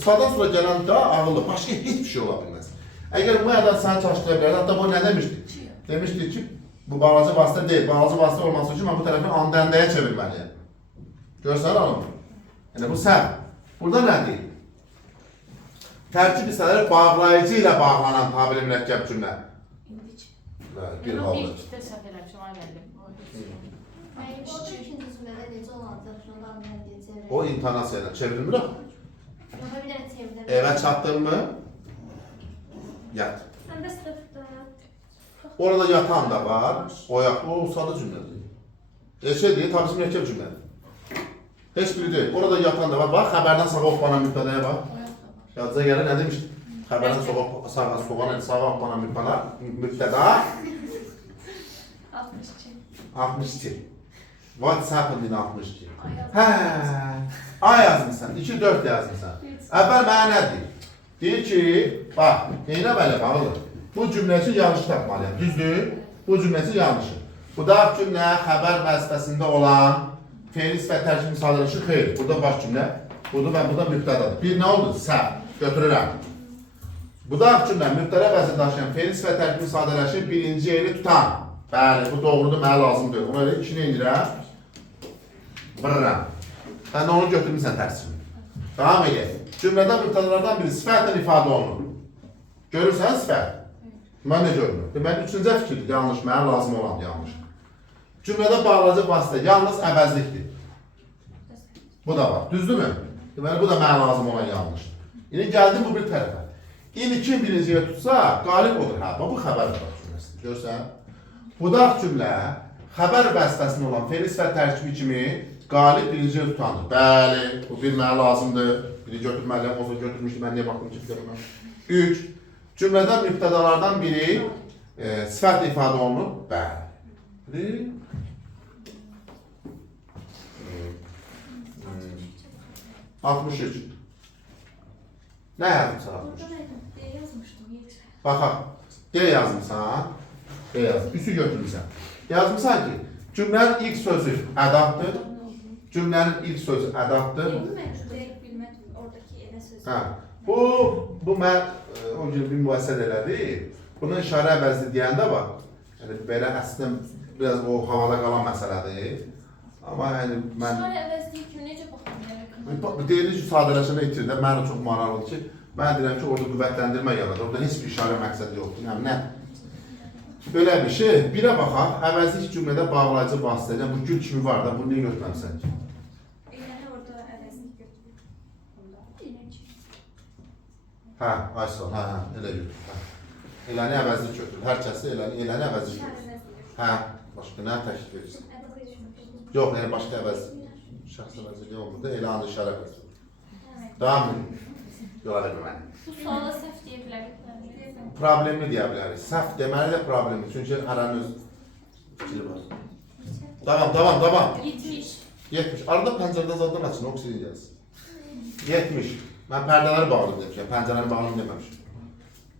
Sağdan sola gələn daha ağıllı, başqa heç bir şey ola bilməz. Əgər bu ədat səni çalışdıra bilər, hatta bu nə demişdik? Demişdik ki, bu bağlacı vasitə deyil. Bağlacı vasitə olması üçün mən bu tərəfini andəndəyə çevirməliyəm. Görsən hanım? Yəni bu sən. Burada nədir? Tərkib hissələri bağlayıcı ilə bağlanan tabiri mürəkkəb cümlə. Bir Ben o halda. bir kitə səhv eləmişim, ay müəllim. O ikinci cümlədə necə olacaq? Şunu anlayacaq. O intonasiya ilə çevrilmir axı. Yox, bir dənə çevirdim. Evə çatdın mı? Yat. Mən bəs dörtdə. Orada yatan da var. O sadə cümlədir. Şey deyil, tabiri mürəkkəb cümlədir. Heç biri deyil. Orada yatan da var. Bax, xəbərdən sağa oxlanan mübtədəyə bax. Yazıca gələ nə demişdim? Xəbərdən sağa oxlanan mübtədə 62. 62. What happened in 62? Hə, A yazmışsan, 2-4 yazmışsan. Əvvəl mənə nə deyir? Deyir ki, bax, neynə belə bağlıdır? Bu cümlə üçün yanlış tapmalıyam, düzdür? Bu cümlə üçün yanlışı. Bu da cümlə xəbər vəzifəsində olan fe'l və tərkib misalları xeyr. Burada baş cümlə, burada və burada mübtədadır. Bir nə oldu? Səhv. Götürürəm. Bu da cümlə mübtədə vəzifəsində daşıyan fe'l və tərkib misalları birinci yeri tutan. Bəli, bu doğrudur, mənə lazımdır. Ona görə işini indirəm. Vırıram. Sən də onu götürmüsən tərsini. Devam edək. Cümlədə mübtədalardan biri sifətlə ifadə olunur. Görürsən sifət? Mən də görmürəm. Deməli, üçüncü fikirdir, yanlış, mənə lazım olan yanlış. Cümlədə bağlayıcı vasitə yalnız əvəzlikdir. Bu da var, düzdürmü? Deməli, bu da mənə lazım olan yanlışdır. İndi gəldim bu bir tərəfə. İlkin birinciyə tutsa, qalib odur. Hə, bu xəbər cümləsidir. Görürsən? Budaq cümlə xəbər vəzifəsində olan fe'l və tərkibi kimi qalib birinciyə tutandır. Bəli, bu bir mənə lazımdır. Biri götürməliyəm, olsa götürmüşdü, mən niyə baxdım ki, fikirlərimə. 3. Cümlədə mübtədalardan biri sifətlə ifadə olunur. Bəli. 63. Nə yazmışsan? Burada neydi? D yazmışdım. Yeç. Baxaq. D yazmısan. D yazmısan. Üstü götürmüsən. Yazmısan ki, cümlənin ilk sözü ədaddır. Cümlənin ilk sözü ədaddır. Bilmədim, bilmədim. Oradakı elə söz. Hə. Bu mən o gün bir müəssisə elədi. Bunun işarə əvəzi deyəndə var. Yəni belə əslində biraz o havada qalan məsələdir. Amma yəni mən İşarə əvəzliyi kimi necə baxın? deyilir ki, sadələşmə itirdə mənə çox maraqlıdır ki, mən deyirəm ki, orada qüvvətləndirmə yaradır. Orada heç bir işarə məqsədi yoxdur. Yəni nə? Belə bir şey. Birə baxaq, əvəzlik cümlədə bağlayıcı vasitədə bu gül kimi var da, bunu niyə götürməmisən ki? Yəni orada əvəzlik götürür. Hə, Aysel, hə, elə götür. Hə. Eləni əvəzlik götür. Hər kəsi eləni əvəzlik İşarə götür. əvəzlik. Hə, başqa nə təklif edirsən? Əvəzlik düşünmüşəm. Yox, yəni başqa əvəz şəxs əvəzliyi olmur da, elanı işarə götür. Daha mı? Yola vermə məni. Bu suala səhv deyə bilərik. Problemli deyə bilərik. Səhv deməli də problemli. Çünki hərənin öz fikri var. Davam. 70. 70. Arada pəncərədə zaddan açın, oksigen gəlsin. 70. Mən pərdələri bağlı demişəm, pəncərəni bağlı deməmişim.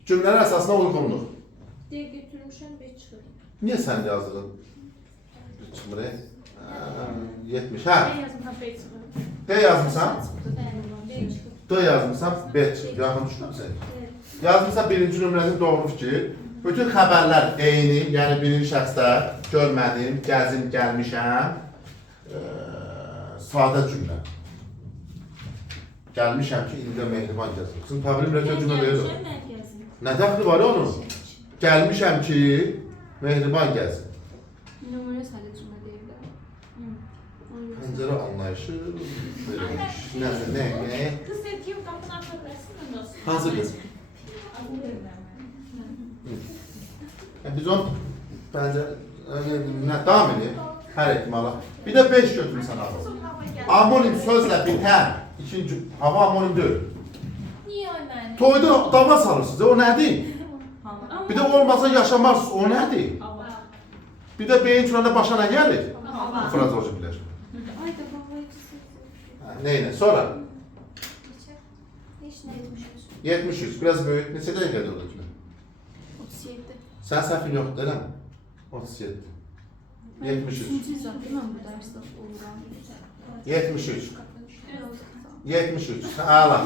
Cümlələr əsasına uyğunluq. D götürmüşəm, B çıxır. Niyə sən yazdın? Çıxmır, 70. Hə, B yazmışam, B çıxır. D yazmısan? B çıxır. D yazmısan, B çıxır. Yaxın düşdün sən. Yazmısan birinci nömrəsinin doğru fikir. Bütün xəbərlər eyni, yəni birinci şəxsdə görmədim, gəzim, gəlmişəm. Sadə cümlə. Gəlmişəm ki, indi də mehriban gəzim. Qızım, təbiri mürəkkəb cümlə deyil o. Nə dəxli var ya onun? Gəlmişəm ki, mehriban gəzim. Nömrə sadə cümlə deyil də. Pəncərə anlayışı verilmiş. Nəsə, nə? Qız dedi ki, qapını aça bilərsin, nasıl? Hansı qız? Biz onu pəncərə, davam edin, hər ehtimala. Bir də 5 götürürsən ağır. Amonim sözlə bitən, ikinci, hava amonim deyil. Niyə o məni? Toyda dava salırsınız, o nədir? Bir də olmasa yaşamarsınız, o nədir? Bir də beyin çürəndə başa nə gəlir? Bu frazocu bilər. Ay da bağlayıcısı. Neynə? Sonra? Heç nə etmişiz. 73, biraz böyük. Neçə dəqiqədə olur ki? 37. Sən səhvin yoxdur, deyiləm? 37. 73. Üçüncü zaten mən bu dərsdə oluram. 73. 73. Əla.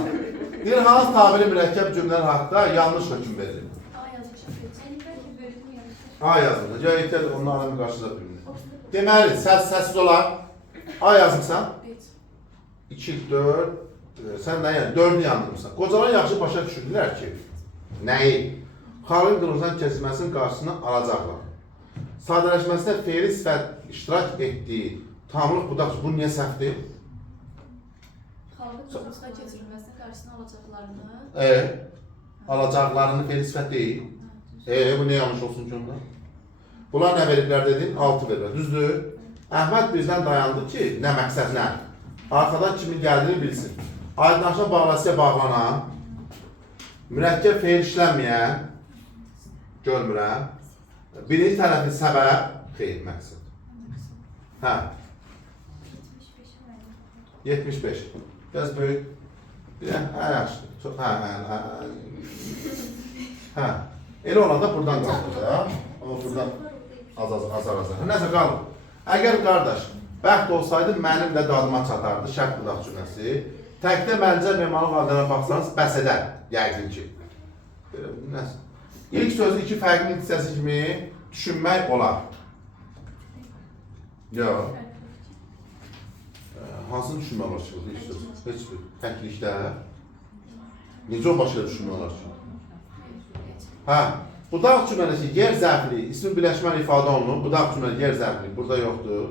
Bir hansı tabiri mürəkkəb cümlələr haqqında yanlış hökm verir? A yazmışam. Yəni bəlkə bölümü yazmışam. A yazılır. Ya yeter onun adamı qarşıda bilinir. Deməli, səssiz olan A yazırsan. 2, 4, sən nə yəni? 4-ü yandırırsan. Qocalar yaxşı başa düşürdülər ki, nəyi? Xalqın qırmızıdan kesilməsinin qarşısını alacaqlar. Sadələşməsində feili sifət iştirak etdiyi tamlıq budaq, bu niyə səhvdir? Xalqın qırmızıda keçirilməsinin qarşısını alacaqlarını. Alacaqlarını feili sifət deyil. Bu niyə yanlış olsun ki onda? Bunlar nə veriblər dedin? 6 veriblər. Düzdür? Əhməd bizdən dayandı ki, nə məqsəd nə? Arxadan kimin gəldiyini bilsin. Aydınlaşma bağlasıya bağlanan, mürəkkəb feil işlənməyən, görmürəm. Birinci tərəfin səbəb, xeyr, məqsəd. Hə, 75. Biraz böyük. Bir də, yaxşı. Çox, hə. Elə olanda buradan qalır da. O buradan azar. Nəsə qalır. Əgər qardaş, bəxt olsaydı mənim də dadıma çatardı şərt budaq cümləsi. Təkdə məncə memarlıq adına baxsanız bəs edər, yəqin ki. Nəsə. İlk sözü iki fərqli hissəsi kimi düşünmək olar. Yox. Hansını düşünmək olar ki? İlk söz. Heç bir. Təklikdə. Necə o başqa düşünmək olar ki? Hə. Budaq cümləsi yer zərfli, ismin birləşmən ifadə olunur. Budaq cümləsi yer zərfli, burada yoxdur.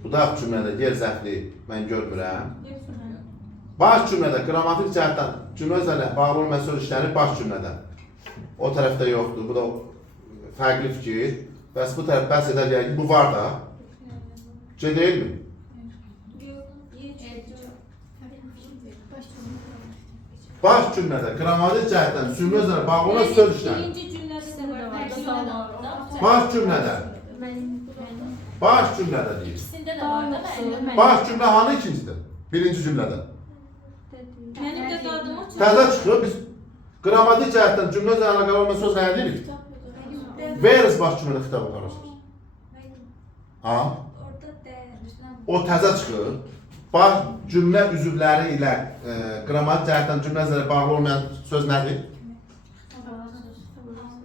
Budaq cümlədə yer zərfli mən görmürəm. Baş cümlədə qrammatik cəhətdən cümlə üzərində bağlı olmayan söz işlənir baş cümlədən. O tərəfdə yoxdur. Bu da fərqli fikir. Bəs bu tərəf bəhs edər ki, bu var da. C deyilmi? Baş cümlədə qrammatik cəhətdən cümlə üzərində bağlı olmayan söz işlənir. Birinci cümlədə də var. Baş cümlədə. Baş cümlədə deyir. İkisində də var da mənim. Baş cümlə hanı ikincidir? Birinci cümlədə. Təzə çıxır. Biz qrammatik cəhətdən cümlə üzrə əlaqəli olmayan söz nə deyirik? Where's baş cümlədə xitab aparırsınız. Ha? Orada D. O təzə çıxır. Baş cümlə üzvləri ilə qrammatik cəhətdən cümlə üzrə bağlı olmayan söz nədir?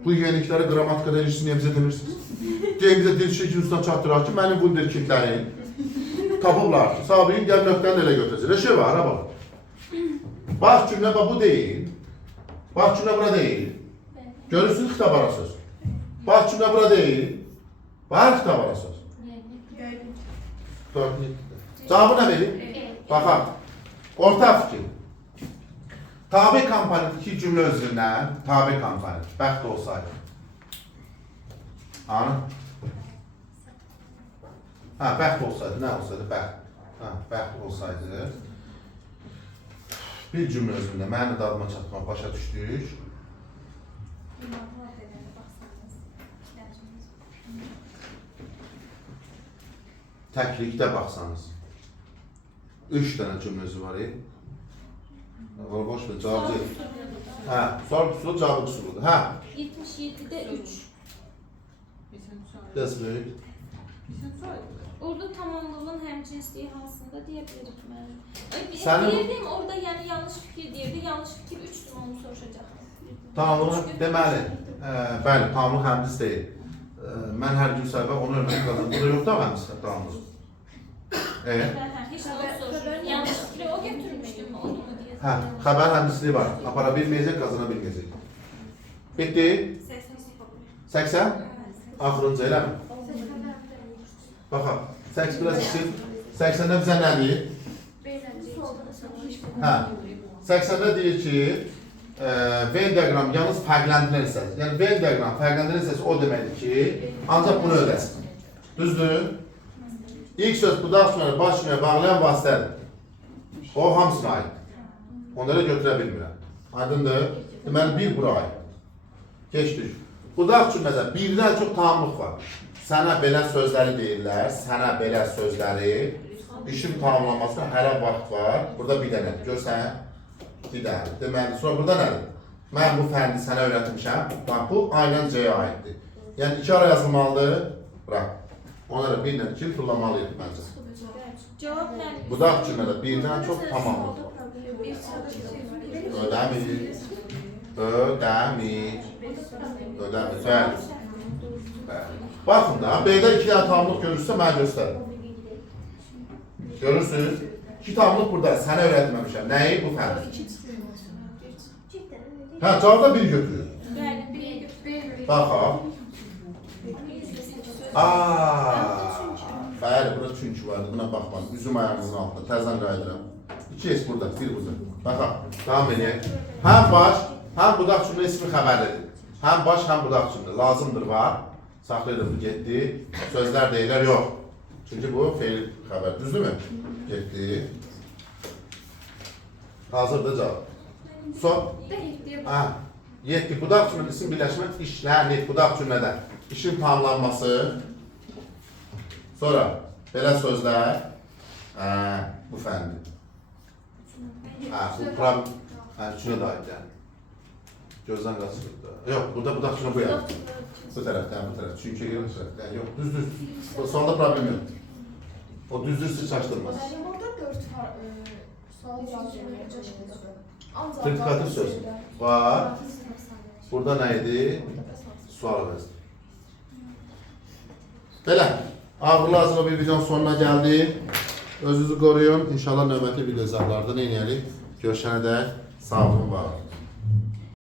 Bu yenilikləri qrammatika rejisi niyə bizə demirsiniz? Deyək bizə dil şəkilüstdən çatdıraq ki, mənim bu dirkiklərim tapıblar ki, sabiqin gəl nöqtəni elə götürəcək. Elə şey var, ha bax. Bax cümlə bu deyil. Bax cümlə bura deyil. Görürsünüz xitab ara söz. Bax cümlə bura deyil. Bax xitab ara söz. Cavabı nə verir? Baxaq. Orta fikir. Tabi kampanyanın iki cümlə üzrindən tabi kampanya. Bəxt olsaydı. Anı? Ha, bəxt olsaydı. Nə olsaydı? Bəxt. Ha, bəxt olsaydı. Bir cümlə üzründə mənim dadıma çatmaq başa düşdük. Təklikdə baxsanız. 3 dənə cümlə üzrü var. Boş ver, cevap değil. Ha, soru kusuru, cevabı kusurudur. Ha, 77'de 3. that's good. Orada tamamlığın hemcinsliği hansında diyebilirim ben. Sen- Bildiğim orada yani yanlış fikir diyordu. Yanlış fikir 3'tü onu soracağım. Tamamlıq deməli, bəli, tamamlıq həmcins deyil. Mən hər gün səhvə onu örmək qazanım. Burada yoxdur həmcins tamamlıq. Hiç onu soracağım. Yanlış fikri o götürmüştüm onu mu diye. Hə, xəbər həmcinsliyi var. Apara bilməyəcək, qazana bilməyəcək. Bitti. 80? Axırıncı elə mi? Baxaq, 8 biraz kiçik. 80-də bizə nə deyir? Hə, 80-də deyir ki, Venn diaqram yalnız fərqləndirən hissəsi. Yəni Venn diaqram fərqləndirən hissəsi o deməkdir ki, ancaq bunu ödəsin. Düzdür? İlk söz budaq cümlələri baş cümləyə bağlayan vasitədir. O hamısına aid. Onlara götürə bilmirəm. Aydındır? Deməli, bir bura aid. Geçdik. Budaq cümlədə birdən çox tamamlıq var. Sənə belə sözləri deyirlər, sənə belə sözləri. İşin tamamlanmasına hələ vaxt var. Burada bir dənə, görsən? Bir dənə. Deməli, sonra burada nədir? Mən bu fəndi sənə öyrətmişəm. Bax, bu aynən C-yə aiddir. Yəni, 2 ara yazılmalıdır. Bırak. Onlara bir dənə 2 tullamalıyıq məncə. Cevap ne? Budaq cümlədə birdən çox tamamlıq var. Ödəmir. Ödəmir. Ödəmir. Bəli. Baxın da, B-də 2 dənə tamamlıq görürsə, mənə göstərin. Görürsünüz? 2 tamamlıq burada, sənə öyrətməmişəm. Nəyi? Bu fənd. Hə, cavabda 1 götürür. Baxaq. Bəli, burada çünki vardı, buna baxmadım. Üzüm ayağınızın altında, təzdən qaydıram. 2 S burada, 1 burada. Baxaq, devam edək. Həm baş, həm budaq cümlə ismi xəbərlidir. Həm baş, həm budaq cümlə. Lazımdır, var. Saxlayırıq, getdi. Sözlər deyilər, yox. Çünki bu feil xəbər, düzdür mü? Getdi. Hazırdır cavab. Son. Yetki, budaq cümlə isim birləşmə işlənir. Budaq cümlədə işin tamamlanması. Sonra belə sözlər. Bu fəndi. Bu problem. Üçünə də aid yəni. Gözdən qaçırdı. Yox, burada budaq cümlə bu yəni. Bu tərəfdən, bu tərəf. Çünki bu tərəfdən. Yox, düzdür. O sonda problem yox. O düzdür, siz çaşdırmaz. Orada 4 sual cavab verməyəcək. Kritikatif söz var. Burada nə idi? Sual əvəzdir. Belə, ağırlı hazırlı bir videonun sonuna gəldik. Özünüzü qoruyun. İnşallah növbəti video izahlarda nə edərik? Görüşənə dək sağ olun, var olun.